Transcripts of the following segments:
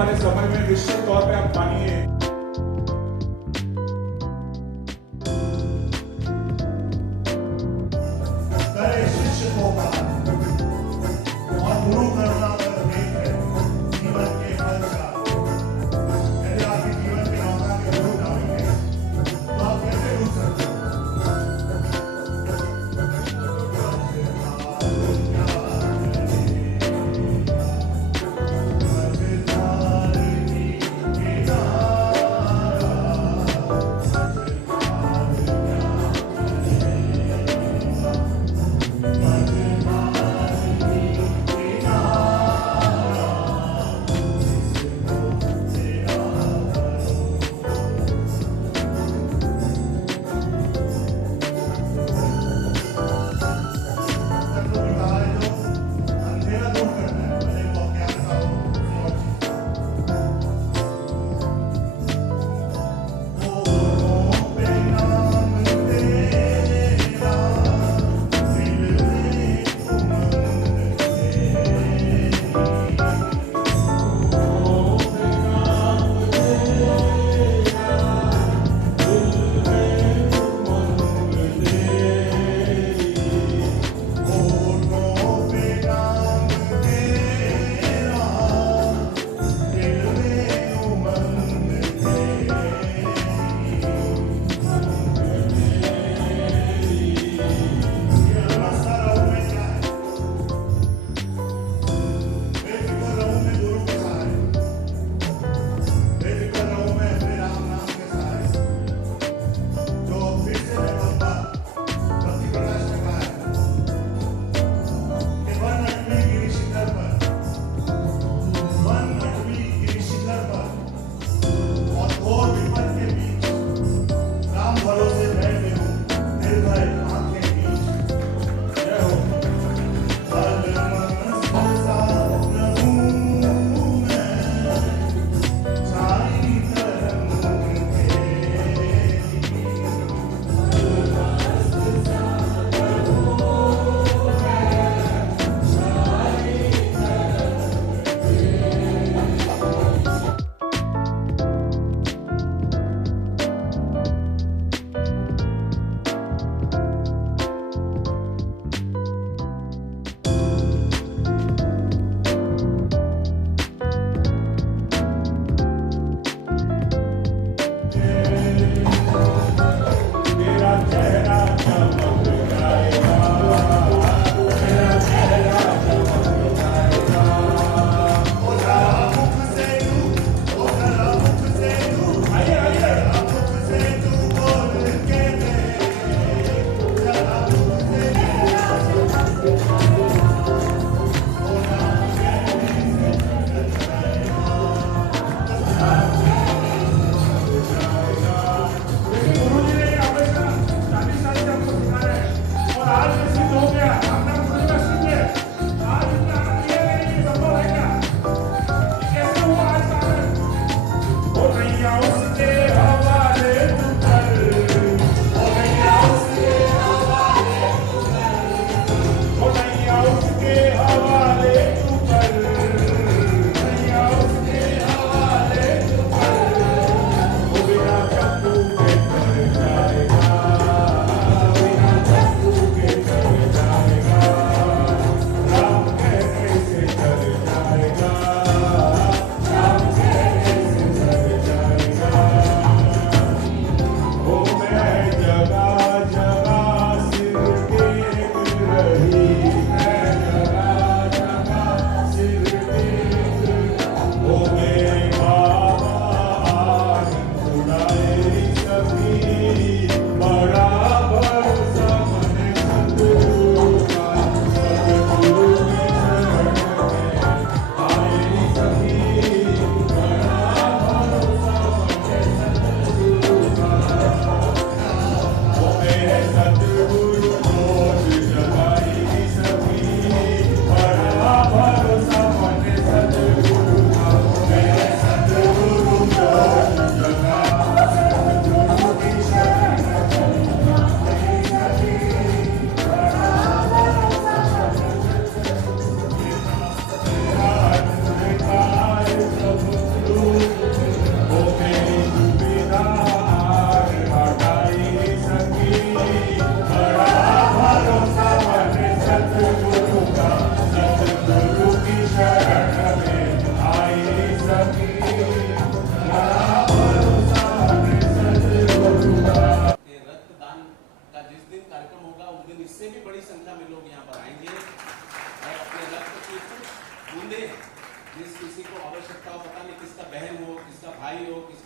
हमारे सफर में निश्चित तौर पे आप मानिए। शिक्षकों का और गुरु करुणा पर देख है जीवन के फल का। यदि आपके जीवन के नौका के गुरु ना होंगे तो आप कैसे रुक सकते हैं?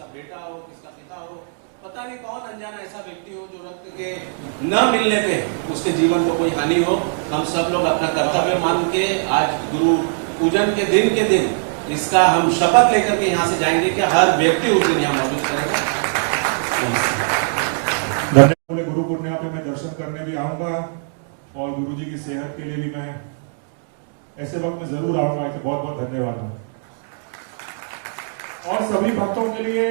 किसका बेटा हो, किसका पिता हो, पता नहीं कौन अनजाना ऐसा व्यक्ति हो जो रक्त के न मिलने पे उसके जीवन को कोई हानि हो। हम सब लोग अपना कर्तव्य मान के आज गुरु पूजन के दिन इसका हम शपथ लेकर के यहाँ से जाएंगे कि हर व्यक्ति उस दिन यहाँ मौजूद करेगा। धन्यवाद। गुरु पूर्णिमा पे मैं दर्शन करने भी आऊंगा और गुरु जी की सेहत के लिए भी मैं ऐसे वक्त में जरूर आऊंगा। इसे बहुत बहुत धन्यवाद। और सभी भक्तों के लिए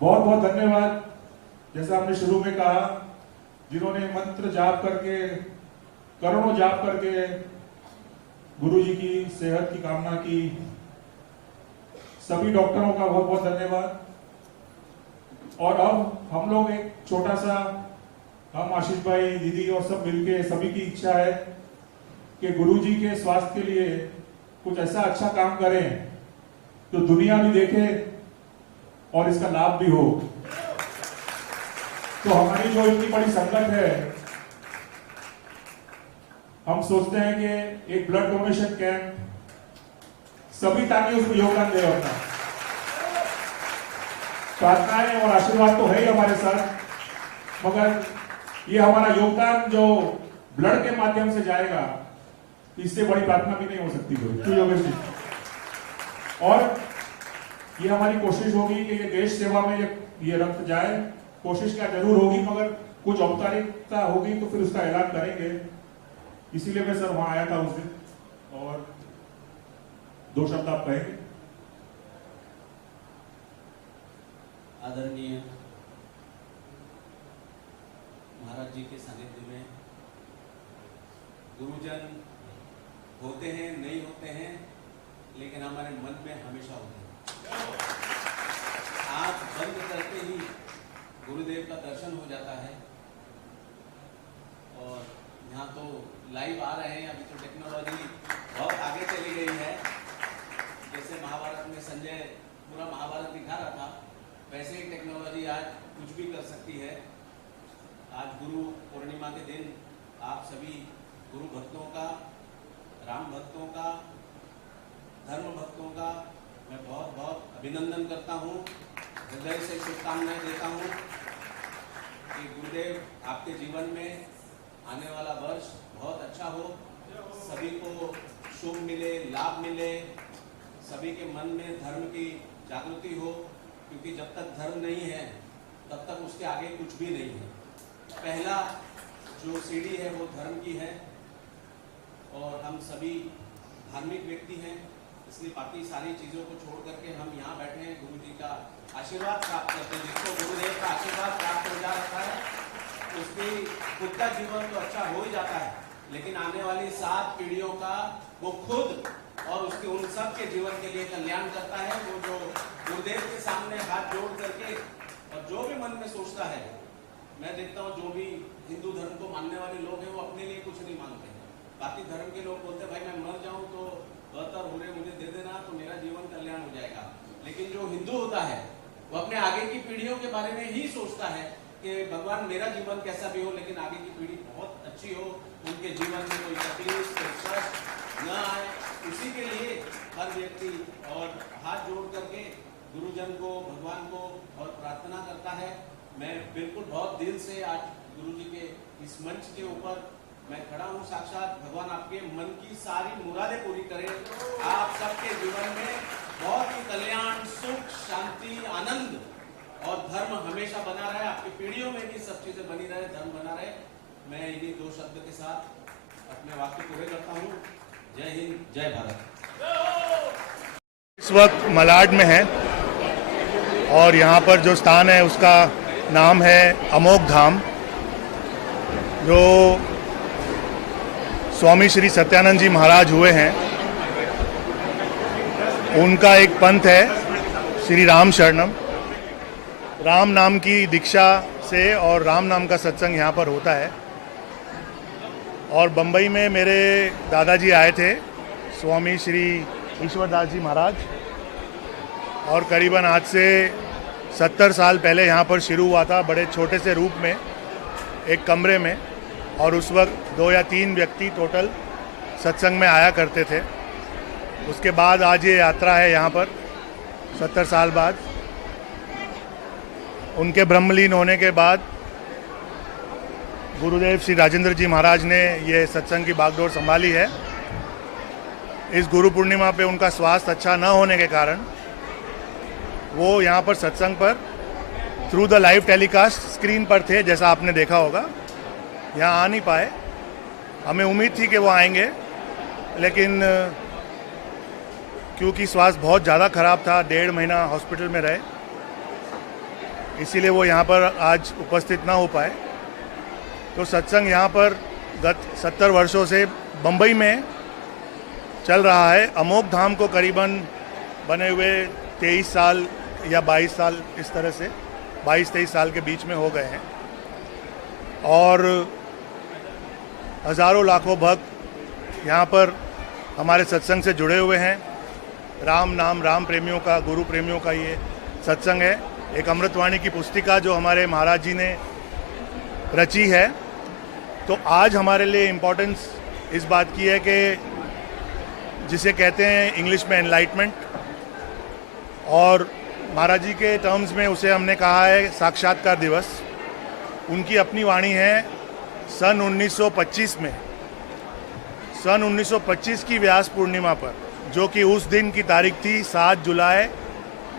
बहुत बहुत धन्यवाद। जैसा हमने शुरू में कहा, जिन्होंने मंत्र जाप करके, करोड़ों जाप करके गुरु जी की सेहत की कामना की, सभी डॉक्टरों का बहुत बहुत धन्यवाद। और अब हम लोग एक छोटा सा, हम आशीष भाई, दीदी और सब मिलके, सभी की इच्छा है कि गुरु जी के स्वास्थ्य के लिए कुछ ऐसा अच्छा काम करें जो दुनिया भी देखे और इसका लाभ भी हो। तो हमारी जो इतनी बड़ी संगत है, हम सोचते हैं कि एक ब्लड डोनेशन कैंप सभी ताकि उसमें योगदान दे अपना। प्रार्थनाएं और आशीर्वाद तो है ही हमारे साथ, मगर ये हमारा योगदान जो ब्लड के माध्यम से जाएगा, इससे बड़ी प्रार्थना भी नहीं हो सकती कोई। योगेश जी, और ये हमारी कोशिश होगी कि ये देश सेवा में ये रक्त जाए। कोशिश क्या जरूर होगी, मगर कुछ औपचारिकता होगी तो फिर उसका ऐलान करेंगे। इसीलिए मैं सर वहां आया था उस दिन, और 2 शब्द आप कहेंगे। आदरणीय महाराज जी के सानिध्य में गुरुजन होते हैं, नहीं होते हैं, लेकिन हमारे मन में हमेशा होते हैं। आंख बंद करते ही गुरुदेव का दर्शन हो जाता है। और यहाँ तो लाइव आ रहे हैं, अभी तो टेक्नोलॉजी बहुत आगे चली गई है। जैसे महाभारत में संजय पूरा महाभारत दिखा रहा था, वैसे ही टेक्नोलॉजी आज कुछ भी कर सकती है। आज गुरु पूर्णिमा के दिन आप सभी गुरु भक्तों का, राम भक्तों का, धर्म भक्तों का मैं बहुत बहुत अभिनंदन करता हूँ, हृदय से शुभकामनाएं देता हूँ कि गुरुदेव आपके जीवन में आने वाला वर्ष बहुत अच्छा हो, सभी को शुभ मिले, लाभ मिले, सभी के मन में धर्म की जागृति हो, क्योंकि जब तक धर्म नहीं है तब तक उसके आगे कुछ भी नहीं है। पहला जो सीढ़ी है वो धर्म की है, और हम सभी धार्मिक व्यक्ति हैं, इसलिए बाकी सारी चीज़ों को छोड़ करके हम यहाँ बैठे हैं, गुरु जी का आशीर्वाद प्राप्त करते हैं। जिसको गुरुदेव का आशीर्वाद प्राप्त हो जा रखा है, उसकी खुद का जीवन तो अच्छा हो ही जाता है, लेकिन आने वाली 7 पीढ़ियों का वो खुद और उसके उन सब के जीवन के लिए कल्याण करता है। वो जो गुरुदेव के सामने हाथ जोड़ करके और जो भी मन में सोचता है, मैं देखता हूँ जो भी हिंदू धर्म को मानने वाले लोग हैं वो अपने लिए कुछ नहीं मांगते हैं। बाकी धर्म के लोग बोलते हैं भाई मैं मर जाऊं तो बहत्तर हो रहे मुझे दे देना तो मेरा जीवन कल्याण हो जाएगा। लेकिन जो हिंदू होता है वो अपने आगे की पीढ़ियों के बारे में ही सोचता है कि भगवान मेरा जीवन कैसा भी हो, लेकिन आगे की पीढ़ी बहुत अच्छी हो, उनके जीवन में कोई तकलीफ, कोई कष्ट न आए, उसी के लिए हर व्यक्ति और हाथ जोड़ करके गुरुजन को, भगवान को और प्रार्थना करता है। मैं बिल्कुल बहुत दिल से आज गुरु जी के इस मंच के ऊपर मैं खड़ा हूँ। साक्षात भगवान आपके मन की सारी मुरादें पूरी करें, आप सबके जीवन में बहुत ही कल्याण, सुख, शांति, आनंद और धर्म हमेशा बना रहे, आपकी पीढ़ियों में भी सब चीजें बनी रहे, धर्म बना रहे। मैं इन्हीं 2 शब्द के साथ अपने वाक्य पूरे करता हूँ। जय हिंद, जय भारत। इस वक्त मलाड में है और यहाँ पर जो स्थान है उसका नाम है अमोघ धाम, जो स्वामी श्री सत्यानंद जी महाराज हुए हैं, उनका एक पंथ है श्री राम शरणम। राम नाम की दीक्षा से और राम नाम का सत्संग यहाँ पर होता है। और बम्बई में मेरे दादाजी आए थे, स्वामी श्री ईश्वरदास जी महाराज, और करीबन आज से 70 साल पहले यहाँ पर शुरू हुआ था, बड़े छोटे से रूप में एक कमरे में, और उस वक्त 2 या 3 व्यक्ति टोटल सत्संग में आया करते थे। उसके बाद आज ये यात्रा है यहाँ पर, 70 साल बाद उनके ब्रह्मलीन होने के बाद गुरुदेव श्री राजेंद्र जी महाराज ने ये सत्संग की बागडोर संभाली है। इस गुरु पूर्णिमा पे उनका स्वास्थ्य अच्छा न होने के कारण वो यहाँ पर सत्संग पर through the live telecast screen पर थे, जैसा आपने देखा होगा। यहाँ आ नहीं पाए। हमें उम्मीद थी कि वो आएंगे, लेकिन क्योंकि स्वास्थ्य बहुत ज़्यादा ख़राब था, 1.5 महीना हॉस्पिटल में रहे, इसीलिए वो यहाँ पर आज उपस्थित ना हो पाए। तो सत्संग यहाँ पर गत 70 वर्षों से बम्बई में चल रहा है। अमोघ धाम को करीबन बने हुए 23 साल या 22 साल, इस तरह से 22-23 साल के बीच में हो गए हैं, और हज़ारों लाखों भक्त यहाँ पर हमारे सत्संग से जुड़े हुए हैं। राम नाम, राम प्रेमियों का, गुरु प्रेमियों का ये सत्संग है। एक अमृतवाणी की पुस्तिका जो हमारे महाराज जी ने रची है। तो आज हमारे लिए इम्पोर्टेंस इस बात की है कि जिसे कहते हैं इंग्लिश में एनलाइटमेंट, और महाराज जी के टर्म्स में उसे हमने कहा है साक्षात्कार दिवस। उनकी अपनी वाणी है सन 1925 में, सन 1925 की व्यास पूर्णिमा पर, जो कि उस दिन की तारीख थी 7 जुलाई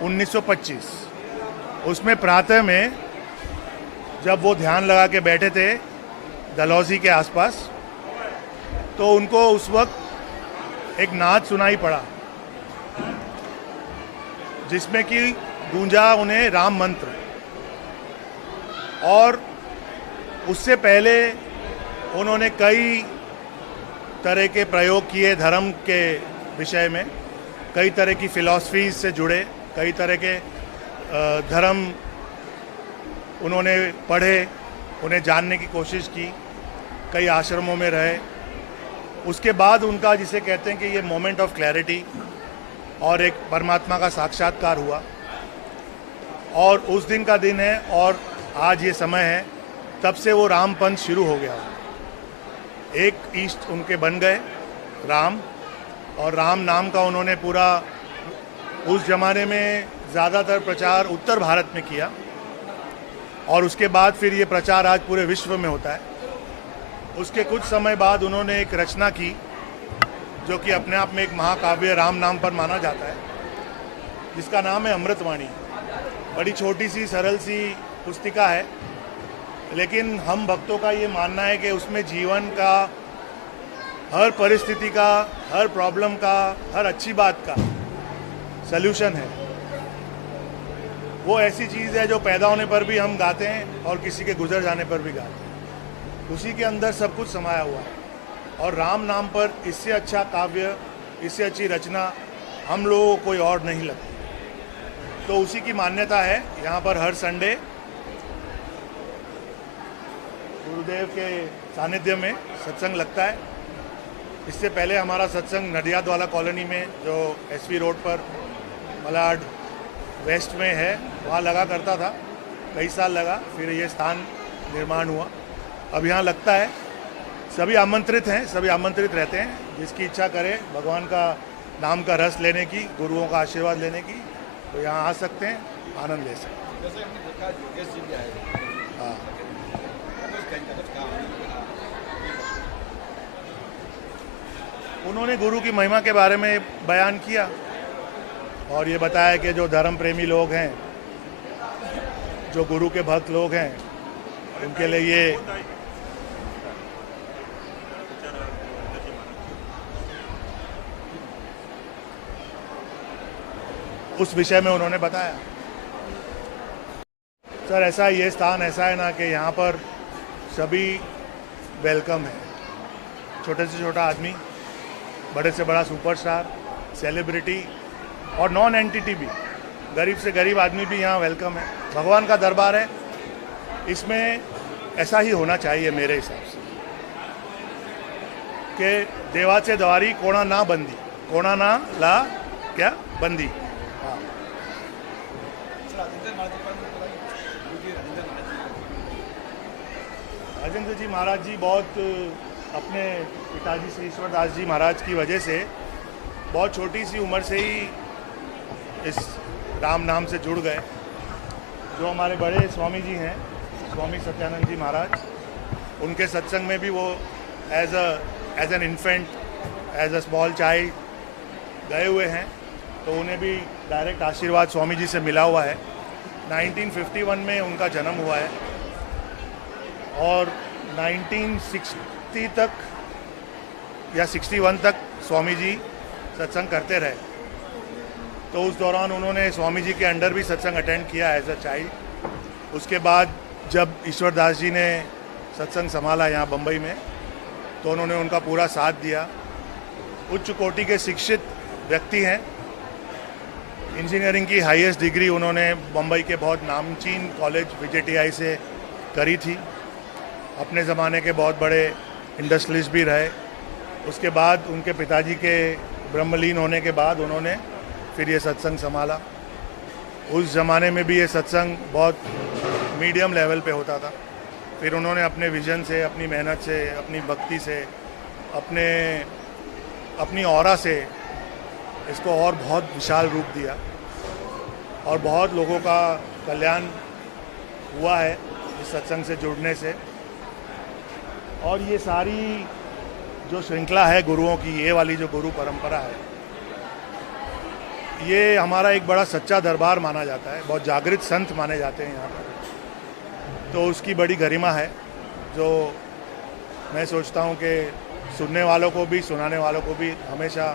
1925। उसमें प्रातः में जब वो ध्यान लगा के बैठे थे डलहौजी के आसपास, तो उनको उस वक्त एक नाद सुनाई पड़ा जिसमें कि गूंजा उन्हें राम मंत्र। और उससे पहले उन्होंने कई तरह के प्रयोग किए धर्म के विषय में, कई तरह की फिलॉसफीज से जुड़े, कई तरह के धर्म उन्होंने पढ़े, उन्हें जानने की कोशिश की, कई आश्रमों में रहे। उसके बाद उनका, जिसे कहते हैं कि ये मोमेंट ऑफ क्लैरिटी और एक परमात्मा का साक्षात्कार हुआ, और उस दिन का दिन है और आज ये समय है। तब से वो राम पंथ शुरू हो गया। एक इष्ट उनके बन गए राम, और राम नाम का उन्होंने पूरा उस जमाने में ज़्यादातर प्रचार उत्तर भारत में किया, और उसके बाद फिर ये प्रचार आज पूरे विश्व में होता है। उसके कुछ समय बाद उन्होंने एक रचना की जो कि अपने आप में एक महाकाव्य राम नाम पर माना जाता है, जिसका नाम है अमृतवाणी। बड़ी छोटी सी सरल सी पुस्तिका है, लेकिन हम भक्तों का ये मानना है कि उसमें जीवन का, हर परिस्थिति का, हर प्रॉब्लम का, हर अच्छी बात का सल्यूशन है। वो ऐसी चीज़ है जो पैदा होने पर भी हम गाते हैं और किसी के गुजर जाने पर भी गाते हैं। उसी के अंदर सब कुछ समाया हुआ है, और राम नाम पर इससे अच्छा काव्य, इससे अच्छी रचना हम लोगों को कोई और नहीं लगती। तो उसी की मान्यता है। यहाँ पर हर संडे गुरुदेव के सानिध्य में सत्संग लगता है। इससे पहले हमारा सत्संग नडियादवाला कॉलोनी में, जो एसवी रोड पर मलाड वेस्ट में है, वहाँ लगा करता था। कई साल लगा, फिर ये स्थान निर्माण हुआ, अब यहाँ लगता है। सभी आमंत्रित हैं, सभी आमंत्रित रहते हैं। जिसकी इच्छा करे भगवान का नाम का रस लेने की, गुरुओं का आशीर्वाद लेने की, तो यहाँ आ सकते हैं, आनंद ले सकते हैं। जैसे हमने देखा योगेश जी भी आए, हाँ, उन्होंने गुरु की महिमा के बारे में बयान किया और ये बताया कि जो धर्म प्रेमी लोग हैं, जो गुरु के भक्त लोग हैं, उनके लिए ये उस विषय में उन्होंने बताया। सर, ऐसा ये स्थान ऐसा है ना कि यहाँ पर सभी वेलकम है। छोटे से छोटा आदमी, बड़े से बड़ा सुपरस्टार, सेलिब्रिटी और नॉन एंटिटी भी, गरीब से गरीब आदमी भी यहाँ वेलकम है। भगवान का दरबार है, इसमें ऐसा ही होना चाहिए मेरे हिसाब से कि देवाचे द्वारी कोणा ना बंदी, कोणा ना ला क्या बंदी। हाँ, राजेंद्र जी महाराज जी बहुत अपने पिताजी श्री ईश्वरदास जी महाराज की वजह से बहुत छोटी सी उम्र से ही इस राम नाम से जुड़ गए। जो हमारे बड़े स्वामी जी हैं, स्वामी सत्यानंद जी महाराज, उनके सत्संग में भी वो as an infant, as a small child गए हुए हैं, तो उन्हें भी डायरेक्ट आशीर्वाद स्वामी जी से मिला हुआ है। 1951 में उनका जन्म हुआ है और 1960 तक या 61 तक स्वामी जी सत्संग करते रहे। तो उस दौरान उन्होंने स्वामी जी के अंडर भी सत्संग अटेंड किया एज अ चाइल्ड। उसके बाद जब ईश्वर दास जी ने सत्संग संभाला यहाँ बम्बई में, तो उन्होंने उनका पूरा साथ दिया। उच्च कोटि के शिक्षित व्यक्ति हैं। इंजीनियरिंग की हाईएस्ट डिग्री उन्होंने बम्बई के बहुत नामचीन कॉलेज VJTI से करी थी। अपने ज़माने के बहुत बड़े इंडस्ट्रियलिस्ट भी रहे। उसके बाद उनके पिताजी के ब्रह्मलीन होने के बाद उन्होंने फिर ये सत्संग संभाला। उस ज़माने में भी ये सत्संग बहुत मीडियम लेवल पे होता था। फिर उन्होंने अपने विजन से, अपनी मेहनत से, अपनी भक्ति से, अपनी ऑरा से इसको और बहुत विशाल रूप दिया और बहुत लोगों का कल्याण हुआ है इस सत्संग से जुड़ने से। और ये सारी जो श्रृंखला है गुरुओं की, ये वाली जो गुरु परंपरा है, ये हमारा एक बड़ा सच्चा दरबार माना जाता है। बहुत जागृत संत माने जाते हैं यहाँ पर। तो उसकी बड़ी गरिमा है जो मैं सोचता हूँ कि सुनने वालों को भी, सुनाने वालों को भी हमेशा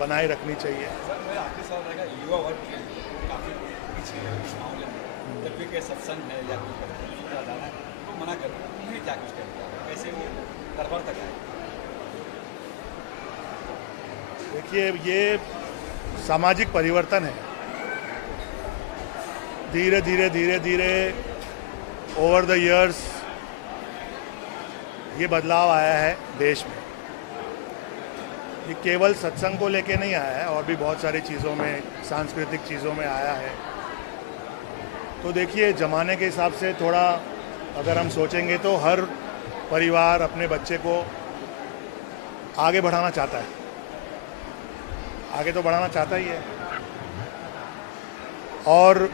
बनाए रखनी चाहिए। सर, मेरा आखिरी सवाल रहेगा, युवा वर्ग के काफ़ी पीछे है इस मामले में। जब भी कोई सत्संग है या कोई जाना है तो मना कर रहे हैं, उन्हें क्या कुछ कहते हैं, कैसे वो दरबार तक आए? देखिए, ये सामाजिक परिवर्तन है। धीरे धीरे ओवर द इयर्स ये बदलाव आया है देश में। ये केवल सत्संग को लेके नहीं आया है, और भी बहुत सारी चीज़ों में, सांस्कृतिक चीज़ों में आया है। तो देखिए, ज़माने के हिसाब से थोड़ा अगर हम सोचेंगे तो हर परिवार अपने बच्चे को आगे बढ़ाना चाहता है। आगे तो बढ़ाना चाहता ही है, और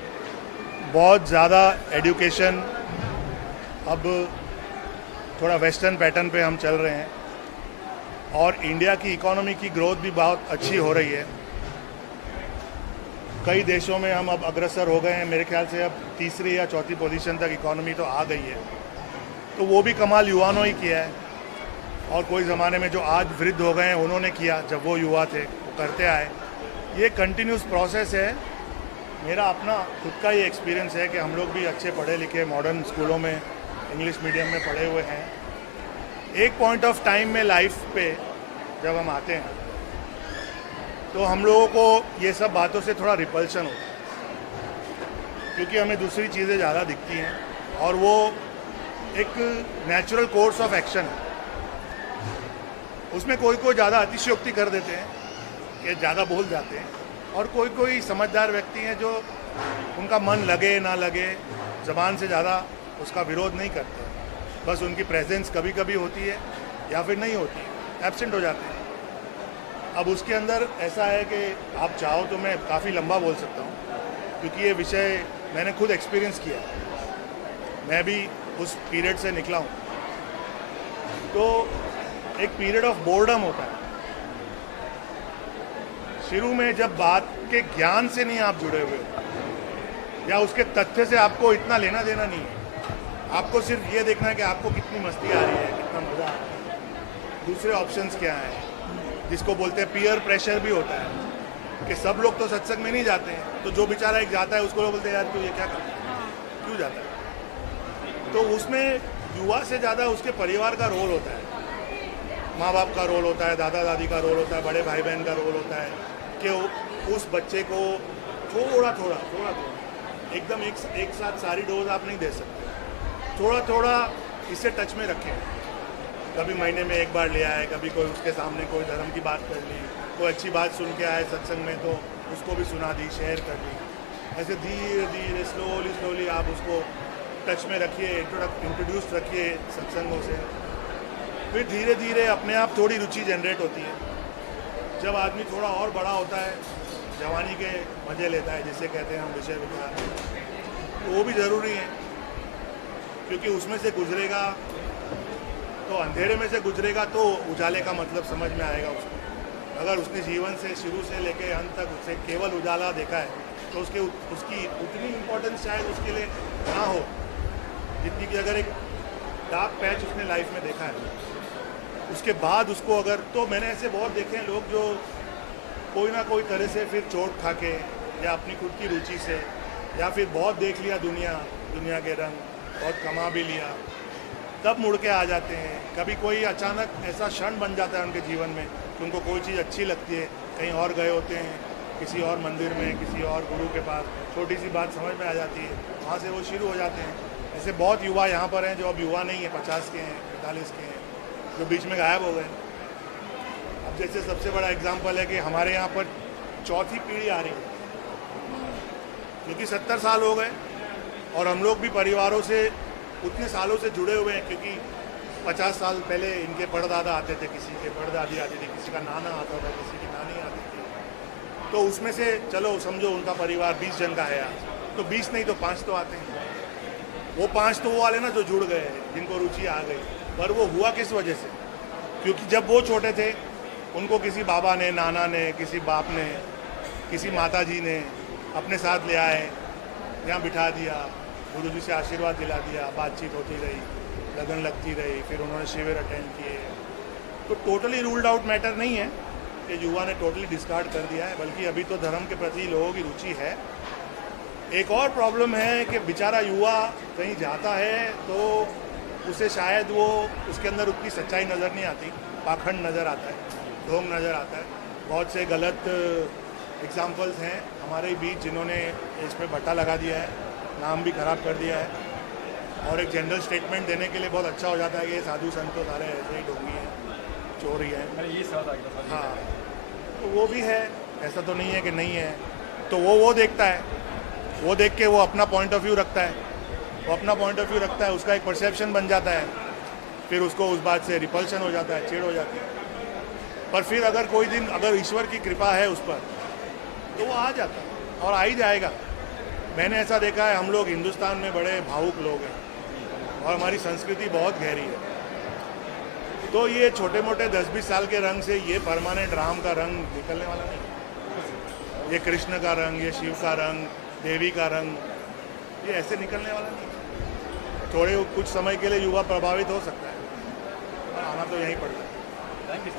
बहुत ज़्यादा एजुकेशन, अब थोड़ा वेस्टर्न पैटर्न पे हम चल रहे हैं, और इंडिया की इकोनॉमी की ग्रोथ भी बहुत अच्छी हो रही है। कई देशों में हम अब अग्रसर हो गए हैं। मेरे ख्याल से अब तीसरी या चौथी पोजीशन तक इकोनॉमी तो आ गई है। तो वो भी कमाल युवाओं ही किया है, और कोई ज़माने में जो आज वृद्ध हो गए हैं उन्होंने किया, जब वो युवा थे वो करते आए। ये कंटिन्यूस प्रोसेस है। मेरा अपना खुद का ये एक्सपीरियंस है कि हम लोग भी अच्छे पढ़े लिखे मॉडर्न स्कूलों में, इंग्लिश मीडियम में पढ़े हुए हैं। एक पॉइंट ऑफ टाइम में लाइफ पे जब हम आते हैं तो हम लोगों को ये सब बातों से थोड़ा रिपल्शन होता है, क्योंकि हमें दूसरी चीज़ें ज़्यादा दिखती हैं, और वो एक नेचुरल कोर्स ऑफ एक्शन है। उसमें कोई ज़्यादा अतिशयोक्ति कर देते हैं कि ज़्यादा बोल जाते हैं, और कोई समझदार व्यक्ति हैं जो उनका मन लगे ना लगे ज़बान से ज़्यादा उसका विरोध नहीं करते, बस उनकी प्रेजेंस कभी कभी होती है या फिर नहीं होती है, एब्सेंट हो जाते हैं। अब उसके अंदर ऐसा है कि आप चाहो तो मैं काफ़ी लंबा बोल सकता हूँ, क्योंकि ये विषय मैंने खुद एक्सपीरियंस किया है। मैं भी उस पीरियड से निकला हूँ। तो एक पीरियड ऑफ बोर्डम होता है शुरू में, जब बात के ज्ञान से नहीं आप जुड़े हुए हो, या उसके तथ्य से आपको इतना लेना देना नहीं है। आपको सिर्फ ये देखना है कि आपको कितनी मस्ती आ रही है, कितना मज़ा आ रहा है, दूसरे ऑप्शंस क्या हैं, जिसको बोलते हैं पीयर प्रेशर भी होता है कि सब लोग तो सत्संग में नहीं जाते हैं, तो जो बेचारा एक जाता है उसको लोग बोलते हैं यार तू ये क्या करता है, क्यों जाता है। तो उसमें युवा से ज़्यादा उसके परिवार का रोल होता है, माँ बाप का रोल होता है, दादा दादी का रोल होता है, बड़े भाई बहन का रोल होता है कि उस बच्चे को थोड़ा एकदम एक साथ सारी डोज आप नहीं दे सकते। थोड़ा इससे टच में रखें। कभी महीने में एक बार ले आए, कभी कोई उसके सामने कोई धर्म की बात कर ली, कोई अच्छी बात सुन के आए सत्संग में तो उसको भी सुना दी, शेयर कर दी। ऐसे धीरे धीरे स्लोली आप उसको टच में रखिए, इंट्रोड्यूस रखिए सत्संगों से। फिर धीरे धीरे अपने आप थोड़ी रुचि जनरेट होती है। जब आदमी थोड़ा और बड़ा होता है जवानी के मज़े लेता है, जिसे कहते हैं हम विषय विचार, तो वो भी ज़रूरी है, क्योंकि उसमें से गुजरेगा तो अंधेरे में से गुजरेगा तो उजाले का मतलब समझ में आएगा उसको। अगर उसने जीवन से शुरू से लेके अंत तक उसे केवल उजाला देखा है तो उसकी उतनी इम्पोर्टेंस शायद उसके लिए ना हो जितनी कि अगर एक डार्क पैच उसने लाइफ में देखा है उसके बाद उसको अगर, तो मैंने ऐसे बहुत देखे हैं लोग जो कोई ना कोई तरह से फिर चोट खा के या अपनी खुद की रुचि से या फिर बहुत देख लिया दुनिया के रंग, बहुत कमा भी लिया, तब मुड़ के आ जाते हैं। कभी कोई अचानक ऐसा क्षण बन जाता है उनके जीवन में कि उनको कोई चीज़ अच्छी लगती है, कहीं और गए होते हैं, किसी और मंदिर में, किसी और गुरु के पास, छोटी सी बात समझ में आ जाती है, वहाँ से वो शुरू हो जाते हैं। ऐसे बहुत युवा यहाँ पर हैं जो अब युवा नहीं है, 50 के हैं, 45 के हैं, जो बीच में गायब हो गए। अब जैसे सबसे बड़ा एग्जाम्पल है कि हमारे यहाँ पर चौथी पीढ़ी आ रही है, क्योंकि 70 साल हो गए और हम लोग भी परिवारों से उतने सालों से जुड़े हुए हैं, क्योंकि 50 साल पहले इनके परदादा आते थे, किसी के परदादी आती थी, किसी का नाना आता था, किसी की नानी आती थी, तो उसमें से चलो समझो उनका परिवार 20 जन का है आज, तो 20 नहीं तो 5 तो आते हैं। वो 5 तो वो वाले ना जो जुड़ गए, जिनको रुचि आ गई, पर वो हुआ किस वजह से? क्योंकि जब वो छोटे थे उनको किसी बाबा ने, नाना ने, किसी बाप ने, किसी माता जी ने अपने साथ ले आए, यहाँ बिठा दिया, गुरु जी से आशीर्वाद दिला दिया, बातचीत होती रही, लगन लगती रही, फिर उन्होंने शिविर अटेंड किए। तो टोटली रूल्ड आउट मैटर नहीं है कि युवा ने टोटली डिस्कार्ड कर दिया है, बल्कि अभी तो धर्म के प्रति लोगों की रुचि है। एक और प्रॉब्लम है कि बेचारा युवा कहीं जाता है तो उसे शायद वो उसके अंदर उतनी सच्चाई नज़र नहीं आती, पाखंड नज़र आता है, ढोंग नज़र आता है। बहुत से गलत एग्जाम्पल्स हैं हमारे बीच जिन्होंने इस पर बट्टा लगा दिया है, नाम भी खराब कर दिया है, और एक जनरल स्टेटमेंट देने के लिए बहुत अच्छा हो जाता है कि ये साधु संत तो सारे ऐसे ही ढोंगी हैं, चोर ही हैं। मैंने ये सवाल आ गया। हाँ, तो वो भी है, ऐसा तो नहीं है कि नहीं है। तो वो देखता है, वो देख के वो अपना पॉइंट ऑफ व्यू रखता है, उसका एक परसेप्शन बन जाता है, फिर उसको उस बात से रिपल्शन हो जाता है, चिढ़ हो जाती है। पर फिर अगर कोई दिन अगर ईश्वर की कृपा है उस पर तो वो आ जाता है और आ ही जाएगा। मैंने ऐसा देखा है, हम लोग हिंदुस्तान में बड़े भावुक लोग हैं और हमारी संस्कृति बहुत गहरी है, तो ये छोटे मोटे 10-20 साल के रंग से ये परमानेंट राम का रंग निकलने वाला नहीं, ये कृष्ण का रंग, ये शिव का रंग, देवी का रंग, ये ऐसे निकलने वाला नहीं। थोड़े कुछ समय के लिए युवा प्रभावित हो सकता है, आना तो यहीं पड़ता है। Thank you.